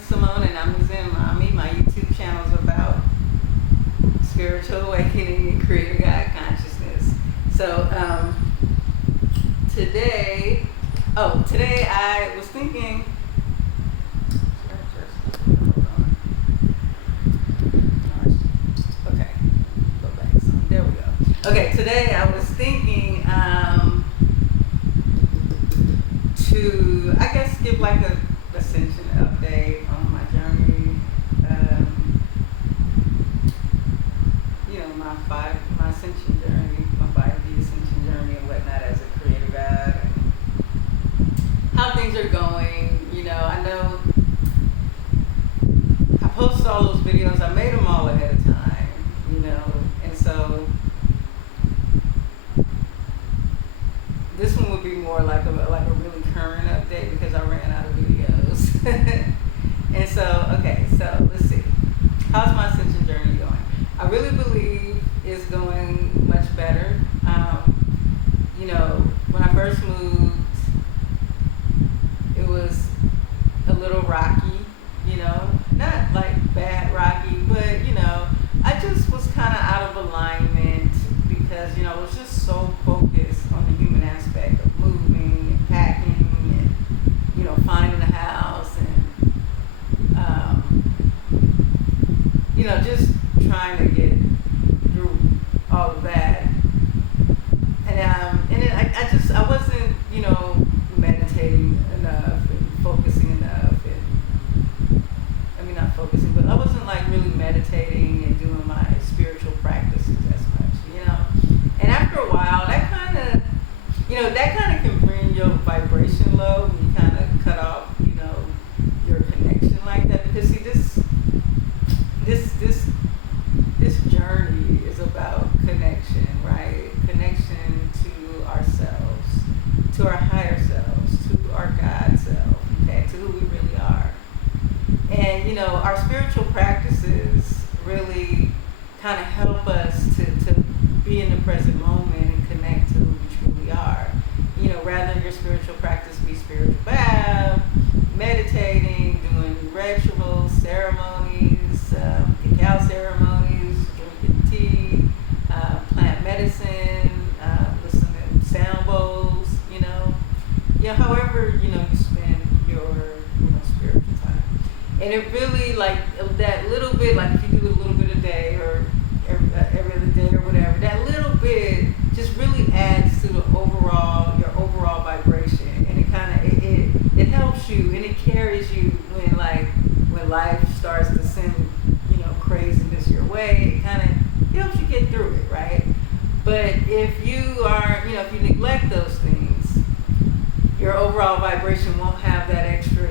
Simone, and I'm Zen Mommy. My YouTube channel is about spiritual awakening and Creator God consciousness. So today I was thinking. Okay, go back. There we go. Okay, today I was thinking to, I guess, give like a ascension update on my journey. My ascension journey, my 5D ascension journey and whatnot as a Creator God, and how things are going. I know I posted all those videos. I made them all ahead of time, and so this one would be more like a really current update because I ran out of videos. And so let's see. How's my ascension journey going? I really believe it's going much better. When I first moved, it was a little rocky, not like bad rocky, but I just was kind of out of alignment because, I was just so focused on the human aspect of moving and packing and, finding a house and, just trying to get through all of that. And then I wasn't, meditating enough and focusing enough. Not focusing, but I wasn't like really meditating and doing my spiritual practices as much, And after a while, that kind of can bring your vibration low when you kind of cut off, your connection like that. Because see, this journey is about connection, right? Connection to ourselves, to our higher selves, to our God self, okay, to who we really are. And, our spiritual practices really kind of help us to be in the present moment and connect to who we truly are. Rather your spiritual practice be spiritual bath, meditating, doing rituals, ceremonies, cacao ceremonies, drinking tea, plant medicine, listening to sound bowls, however, you spend your, spiritual time. And it really, like, that little bit, like if you do a little bit a day or every other day or whatever, that little bit just really adds to your overall vibration. And it kind of, it helps you and it carries you when life starts to send, craziness your way. It helps you get through it, right? But if you are, if you neglect those things, your overall vibration won't have that extra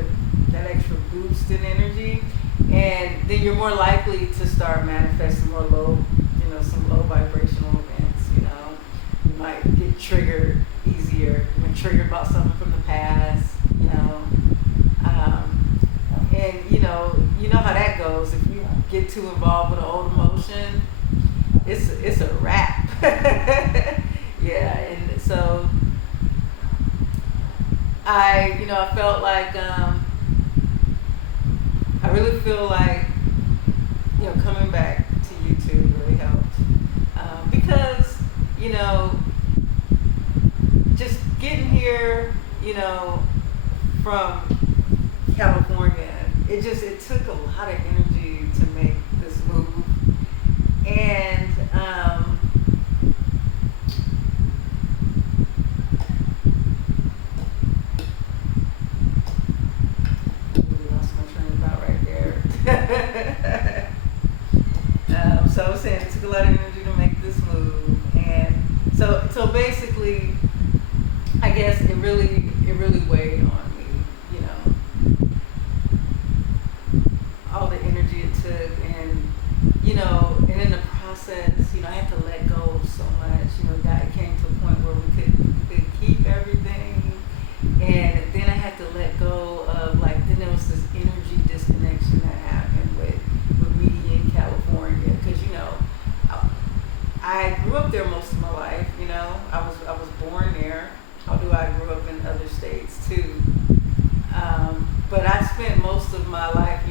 boost in energy, and then you're more likely to start manifesting more low, some low vibrational events. You might get triggered easier when triggered about something from the past. And you know how that goes. If you get too involved with an old emotion, it's a wrap. Yeah, and so I felt like I really feel like coming back to YouTube really helped because just getting here from California, it took a lot of energy to make this move. And so I was saying it took a lot of energy to make this move, and so basically, I guess it really weighed on me, all the energy it took, and and in the process, I had to let go of so much. It came to a point where we could keep everything, and then I had to let go of then there was this energy disconnection that happened with me in California, because I grew up there most of my life. I was born there, although I grew up in other states too. But I spent most of my life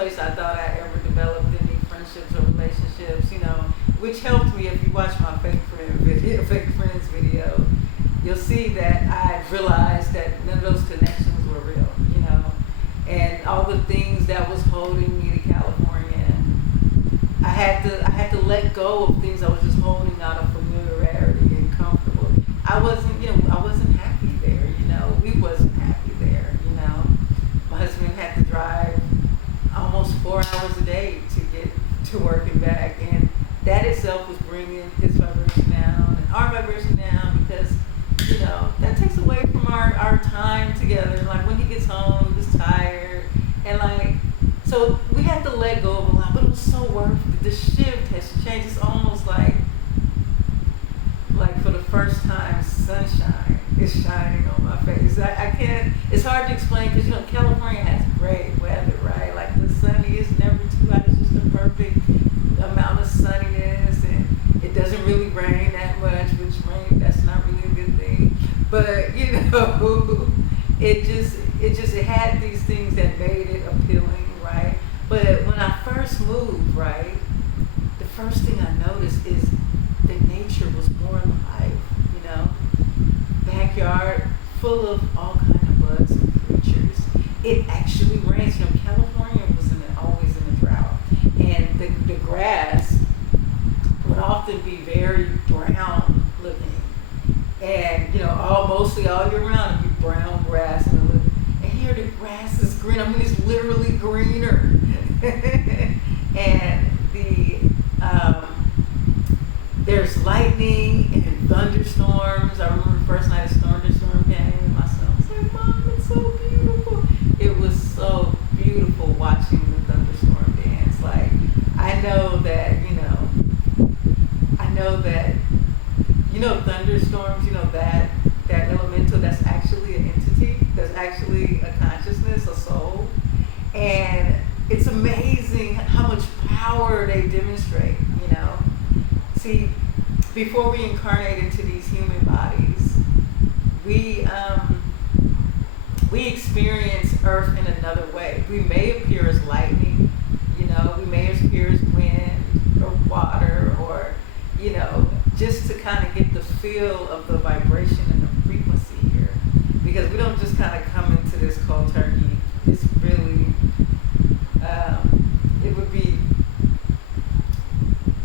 place I thought I ever developed any friendships or relationships, which helped me. If you watch my fake friends video, you'll see that I realized that none of those connections were real, and all the things that was holding me to California, I had to let go of things I was just holding out of familiarity and comfortable. I wasn't happy there, we wasn't happy there, My husband had to drive almost 4 hours a day to get to work and back, and that itself was bringing his vibration down and our vibration down, because that takes away from our time together. Like when he gets home, he's tired, and so we had to let go of a lot, but it was so worth it. The shift has changed. It's almost like for the first time, sunshine is shining on my face. I can't. It's hard to explain, because California has great weather, right? Like the sun is never too hot. It's just the perfect amount of sunniness, and it doesn't really rain that much. Which that's not really a good thing. But it had these things that made it appealing, right? But when I first moved, right, the first thing I noticed is the nature was more alive, backyard full of all kind of bugs and creatures. It actually rains. California was always in a drought, and the grass would often be very brown looking, and mostly all year round it'd be brown grass, and here the grass is green. I mean, it's literally greener. And there's lightning and thunderstorms. I remember the first night a thunderstorm came, and my son was like, "Mom, it's so beautiful." It was so beautiful watching the thunderstorm dance. I know that thunderstorms, that elemental, that's actually an entity, that's actually a consciousness, a soul. And it's amazing how much power they demonstrate, See, before we incarnate into these human bodies, we experience Earth in another way. We may appear as lightning, we may appear as wind or water, or, just to kind of get the feel of the vibration and the frequency here. Because we don't just kind of come into this cold turkey. It's really,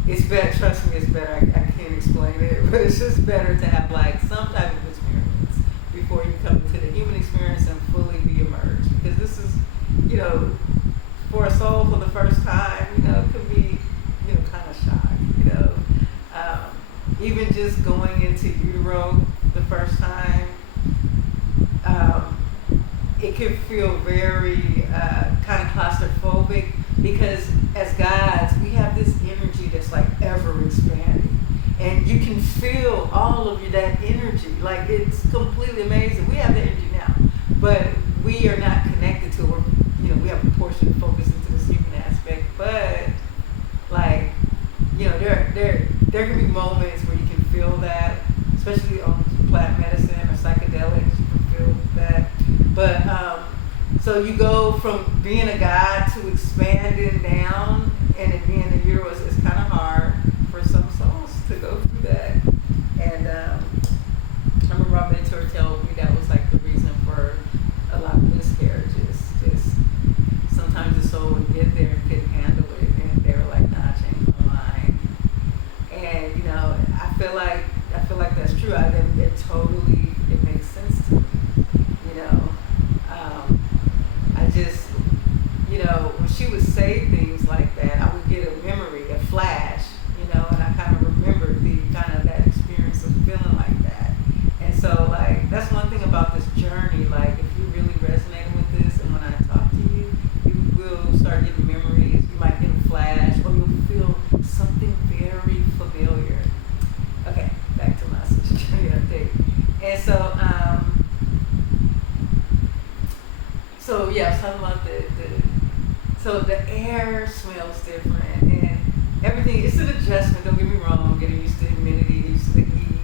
it's better, trust me, it's better. I can't explain it, but it's just better to have some type of experience before you come into the human experience and fully be immersed. Because this is, for a soul for the first time, it could be, kind of shock, even just going into utero the first time, it can feel very kind of claustrophobic, because as guides, we have this energy that's ever expanding, and you can feel all of that energy. It's completely amazing. We have the energy now, but we are not connected to it. We have a portion focused into this human aspect, but there can be moments where you can feel that, especially on plant medicine or psychedelics. You can feel that. But so you go from being a guide to expanding down, and it being a utero is kind of hard for some souls to go through that. And I remember my mentor told me that was the reason for a lot of miscarriages. Just sometimes the soul would get there and couldn't handle it, and they were like, "Nah, I changed my mind." And I feel like that's true. It makes sense to me. I just, when she would say things like that, I would get a memory, a flash, and I kind of remembered that experience of feeling like that. And so that's one thing about this journey. If you really resonate with this, and when I talk to you, you will start getting memories. You might get a flash, or you'll feel something very familiar. Okay, back to my sister journey update. And so yeah, I was talking about so the air smells different, and everything. It's an adjustment. Don't get me wrong. Getting used to the humidity, used to the heat,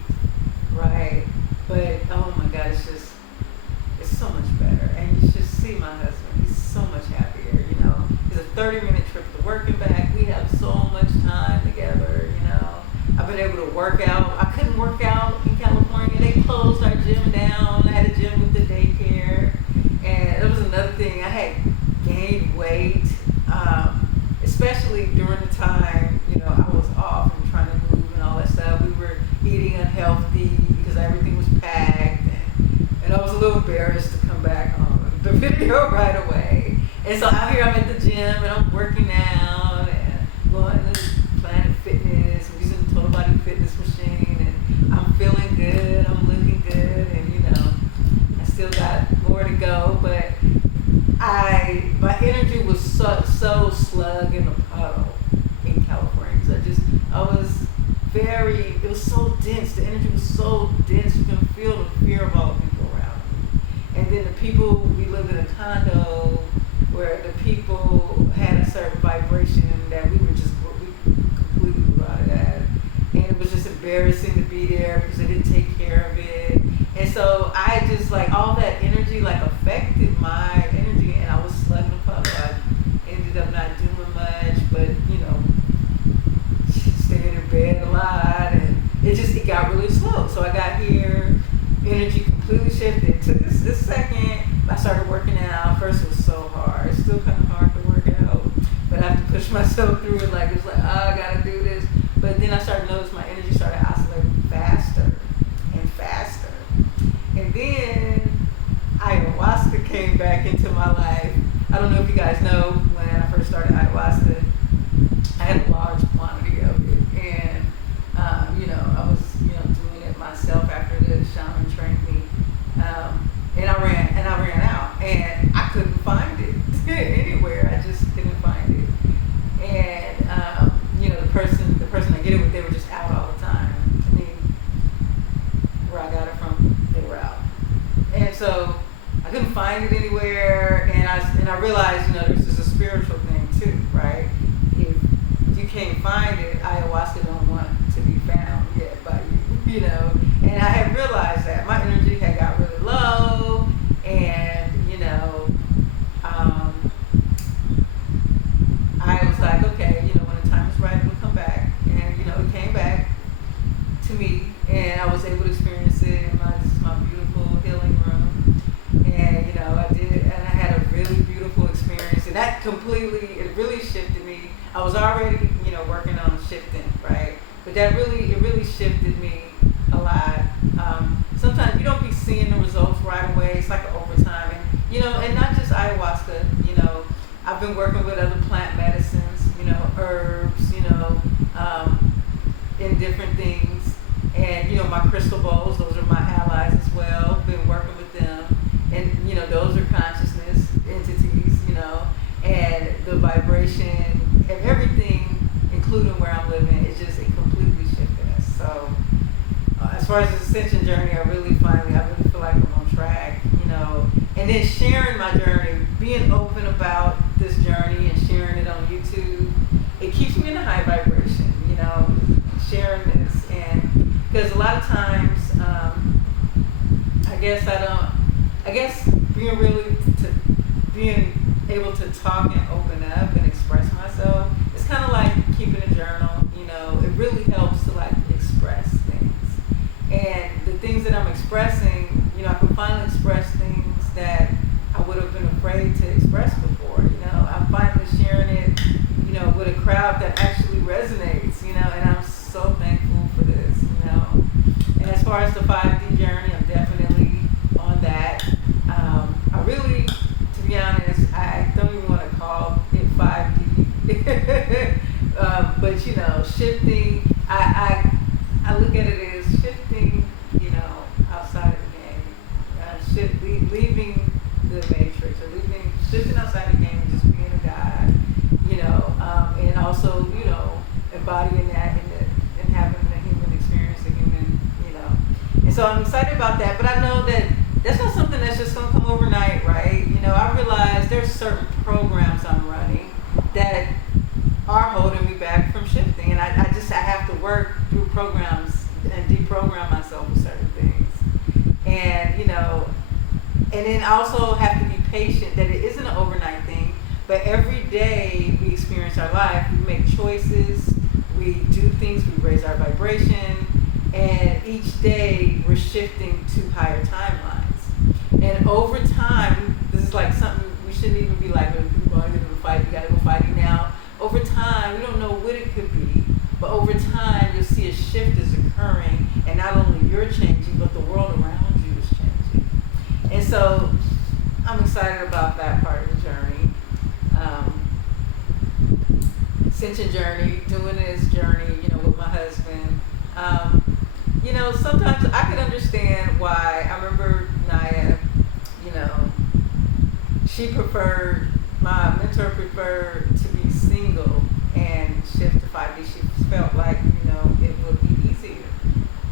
right? But oh my God, it's so much better. And you should see my husband. He's so much happier. He's a 30-minute trip to work and back. We have so much time together, you know. I've been able to work out. I couldn't work out in California. They closed our gym down. I had a gym with the daycare. And that was another thing. I had gained weight, especially during the time, you know, I was off and trying to move and all that stuff. We were eating unhealthy because everything was packed. And I was a little embarrassed to come back on the video right away. And so out here I'm at the gym and I'm working out and going to Planet Fitness and using the Total Body Fitness machine, and I'm feeling good, I'm looking good, and you know, I still got more to go, but my energy was so slug in a puddle in California, because it was so dense, the energy was so dense, you can feel the fear of all the people around me. And then the people, we lived in a condo where the people had a certain vibration that we completely grew out of that. And it was just embarrassing to be there because they didn't take care of it. And so I just all that energy affected my energy, and I was slugging the puddle. I ended up not doing much, but you know, staying in bed a lot, and it got really slow. So I got here, energy completely shifted. Took this second, I started working out. First it was so hard. It's still kind of hard to work out, but I have to push myself through it. Oh, I gotta do this. But then I started to notice my energy started oscillating faster and faster. And then ayahuasca came back into my life. I don't know if you guys know, when I first started ayahuasca, I had a large quantity of it. And, you know, I was, you know, doing it myself after the shaman trained me. And I ran out, and I couldn't find it anywhere. I just couldn't find it. And, you know, the person I get it with, they were just out all the time. I mean, where I got it from, they were out. And so I couldn't find it anywhere, and I realized, you know, this is a spiritual thing too, right? If you can't find it, ayahuasca don't want to be found yet by you, you know. And I had realized that my energy had got really low, and you know, I was like, okay, you know, when the time is right, it'll come back. And you know, it came back to me, and I was able to experience it. This is my beautiful healing room, and you know, I did, and I had a really beautiful experience, and that it really shifted me. I was already, you know, working on shifting, right? But it really shifted me a lot. Sometimes you don't be seeing the results right away. It's like an overtime, and you know, and not just ayahuasca. You know, I've been working with other plant medicines, you know, herbs, you know, in different things, and you know, my crystal bowls, those are my allies as well. Been working with them, and you know, those are consciousness entities, you know, and the vibration and everything, including where I'm living, it completely shifted us. So as far as the ascension journey, I really feel like I'm on track, you know. And then sharing my journey, being open about this journey and sharing it on YouTube, it keeps me in a high vibration, you know, sharing this. And because a lot of times, I guess being able to talk and open up and express myself, it's kind of like keeping a journal, you know. It really helps to express things. And the things that I'm expressing, you know, I can finally express things that I would have been afraid to express before, you know. I'm finally sharing it, you know, with a crowd that actually resonates, you know, and I'm so thankful for this, you know. And as far as the 5D journey, I'm definitely on that. I really, to be honest, I don't even want to call it 5D. But, you know, shifting, I look at it as shifting, you know, outside of the game. Leaving the matrix, or shifting outside the game and just being a guide, you know, and also, you know, embodying that and having a human experience, you know. And so I'm excited about that, but I know that that's not something that's just going to come overnight, right? You know, I realize there's certain programs I'm running that are holding me back from shifting, and I have to work through programs and deprogram myself with certain things. And, you know, and then I also have to be patient that it isn't an overnight thing, But every day we experience our life, we make choices, we do things, we raise our vibration, and each day we're shifting to higher timelines. And over time, this is like something we shouldn't even be like, oh, you gotta go fight it now. Over time, we don't know what it could be, but over time you'll see a shift is occurring, and not only you're changing, but the world around you is changing. And so I'm excited about that part of the journey. Ascension journey, doing this journey, with my husband. Sometimes I could understand why. I remember Naya, my mentor preferred to be single and shift to 5D. She felt like, it would be easier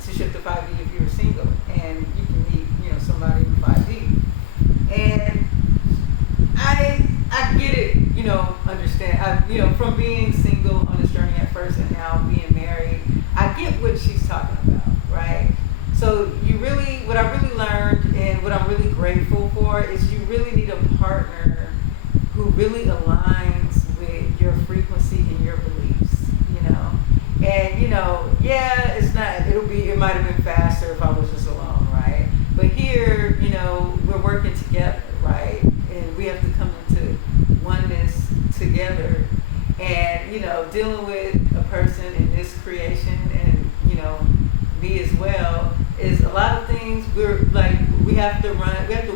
to shift to 5D if you were single and you can meet, somebody in 5D. And I get it, understand. From being single on this journey at first and now being married, I get what she's talking about, right? So what I really learned and what I'm really grateful for is you really need a partner who really aligns with your frequency and your beliefs, And, it might have been faster if I was just alone, right? But here, we're working together, right? And we have to come into oneness together. And, dealing with a person in this creation and, me as well, is a lot of things we have to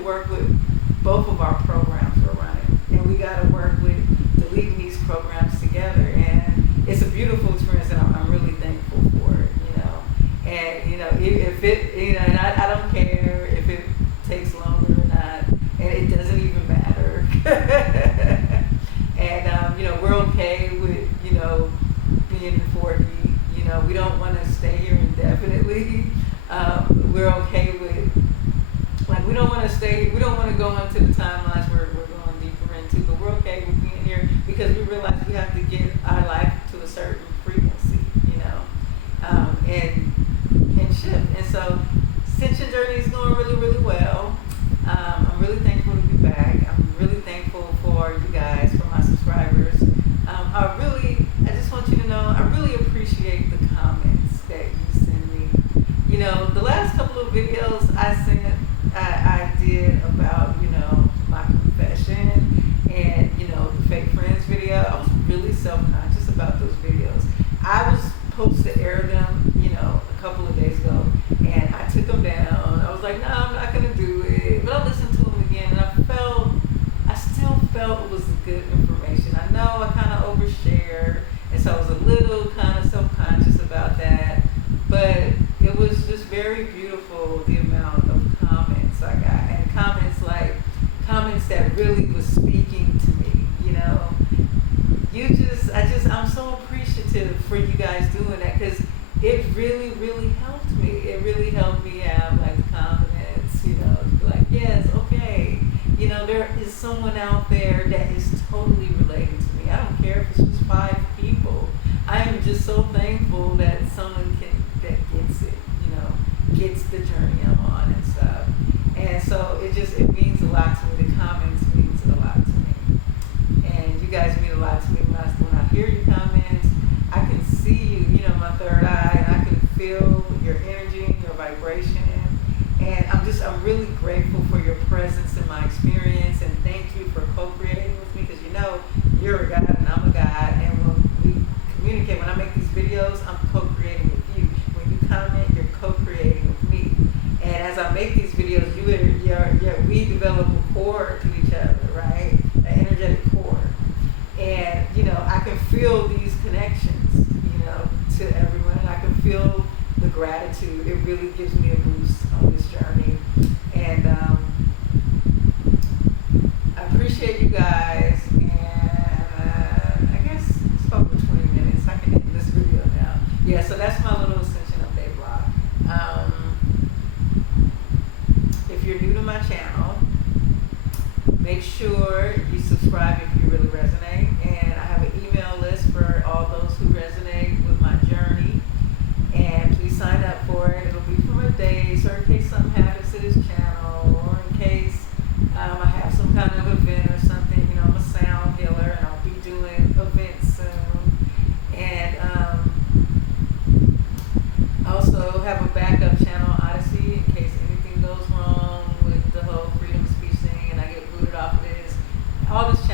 work with both of our programs we're running. And we got to work with deleting these programs together. And it's a beautiful experience, and I'm really thankful for it, And, if it, and I don't care if it takes longer or not, and it doesn't even matter. And, we're okay with, being in 4D. We don't want to stay here indefinitely. We're okay with, we don't want to go into the timelines we're going deeper into, but we're okay with being here because we realize we have to get our life to a certain frequency, and shift. And so, Ascension Journey is going really, really well. I'm really thankful to be back. I'm really thankful for you guys, for my subscribers. I just want you to know, I really appreciate the comments that you send me. The last couple of videos I did about, my confession and, the fake friends video, I was really self-conscious about those videos. I was supposed to air them, a couple of days ago, and I took them down. I was like, no, I'm not going to do it. But I listened to them again, and I still felt it was good information. I know I kind of overshare, and so I was a little kind of self-conscious about that. But it was just very beautiful, the amount of comments I got, and comments that really was speaking to me, I'm so appreciative for you guys doing that, because it really, really helped me. It really helped me have the confidence, to be like, yes, okay, there is someone out there that is totally related to me. I don't care if it's just 5 people. I am just so thankful that someone that gets it, gets the journey I'm on and stuff. And so it means a lot to me. The comments means a lot to me. And you guys mean a lot to me. When I hear your comments, I can see you, my third eye, and I can feel your energy, your vibration. And I'm really grateful for your presence in my experience, and thank you for co-creating with me, because you're a God and I'm a God, and when we communicate, when I make these videos, I'm co-creating with you. When you comment, you're co-creating with me. And as I make these videos, we develop a cord to each other, right? An energetic cord. And, I can feel these connections, to everyone, and I can feel the gratitude. It really gives me a boost on this journey. And I appreciate you guys. And I guess it's over 20 minutes. I can end this video now. Yeah, so that's my little Ascension update vlog. If you're new to my channel, make sure you subscribe if you really resonate. And I have an email list for all those who resonate with my journey. And please sign up for it. It'll be for a day, so in case something happens to this channel, or in case I have some kind of event or something. I'm a sound healer. all this